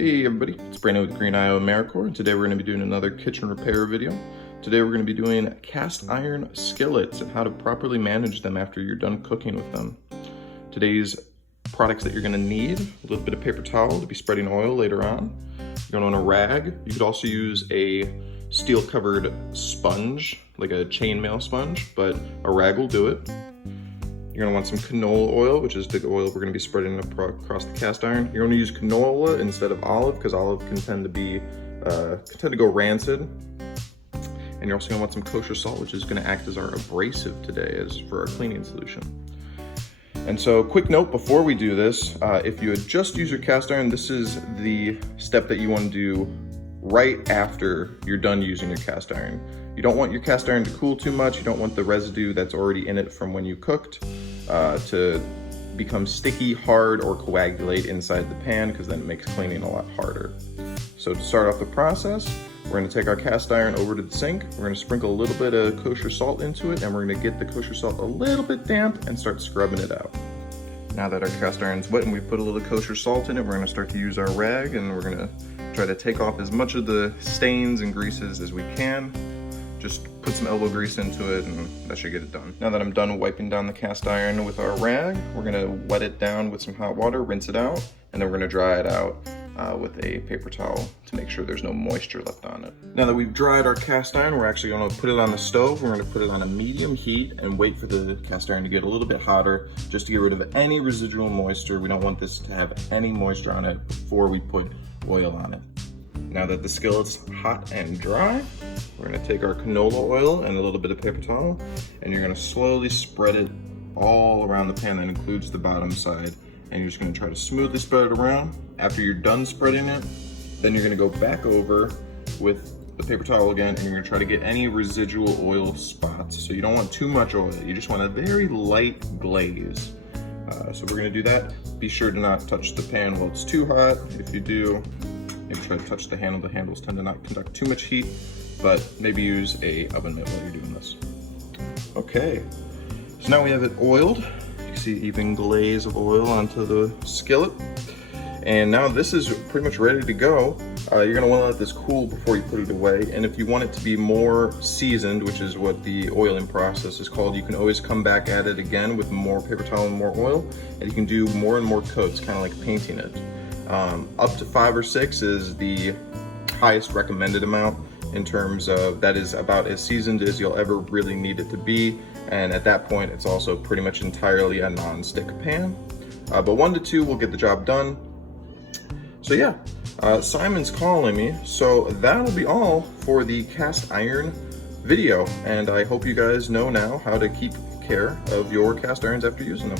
Hey everybody, it's Brandon with Green IO AmeriCorps, and today we're going to be doing another kitchen repair video. Today we're going to be doing cast iron skillets and how to properly manage them after you're done cooking with them. Today's products that you're going to need: a little bit of paper towel to be spreading oil later on. You're going to want a rag. You could also use a steel covered sponge, like a chainmail sponge, but a rag will do it. You're gonna want some canola oil, which is the oil we're gonna be spreading across the cast iron. You're gonna use canola instead of olive because olive can tend to go rancid. And you're also gonna want some kosher salt, which is gonna act as our abrasive today for our cleaning solution. And so, quick note before we do this, if you had just used your cast iron, this is the step that you wanna do right after you're done using your cast iron. You don't want your cast iron to cool too much. You don't want the residue that's already in it from when you cooked to become sticky, hard, or coagulate inside the pan, because then it makes cleaning a lot harder. So to start off the process, we're gonna take our cast iron over to the sink. We're gonna sprinkle a little bit of kosher salt into it, and we're gonna get the kosher salt a little bit damp and start scrubbing it out. Now that our cast iron's wet and we put a little kosher salt in it, we're gonna start to use our rag, and we're gonna try to take off as much of the stains and greases as we can. Just put some elbow grease into it and that should get it done. Now that I'm done wiping down the cast iron with our rag, we're gonna wet it down with some hot water, rinse it out, and then we're gonna dry it out with a paper towel to make sure there's no moisture left on it. Now that we've dried our cast iron, we're actually gonna put it on the stove. We're gonna put it on a medium heat and wait for the cast iron to get a little bit hotter just to get rid of any residual moisture. We don't want this to have any moisture on it before we put oil on it. Now that the skillet's hot and dry, we're gonna take our canola oil and a little bit of paper towel, and you're gonna slowly spread it all around the pan. That includes the bottom side, and you're just gonna try to smoothly spread it around. After you're done spreading it, then you're gonna go back over with the paper towel again, and you're gonna try to get any residual oil spots. So you don't want too much oil, you just want a very light glaze. So we're gonna do that. Be sure to not touch the pan while it's too hot. If you do, maybe try to touch the handle. The handles tend to not conduct too much heat, but maybe use a oven mitt while you're doing this. Okay, so now we have it oiled. You can see even glaze of oil onto the skillet. And now this is pretty much ready to go. You're gonna wanna let this cool before you put it away. And if you want it to be more seasoned, which is what the oiling process is called, you can always come back at it again with more paper towel and more oil, and you can do more and more coats, kind of like painting it. Up to 5 or 6 is the highest recommended amount in terms of that is about as seasoned as you'll ever really need it to be. And at that point, it's also pretty much entirely a non-stick pan. But 1 to 2 will get the job done. So yeah, Simon's calling me. So that'll be all for the cast iron video. And I hope you guys know now how to keep care of your cast irons after using them.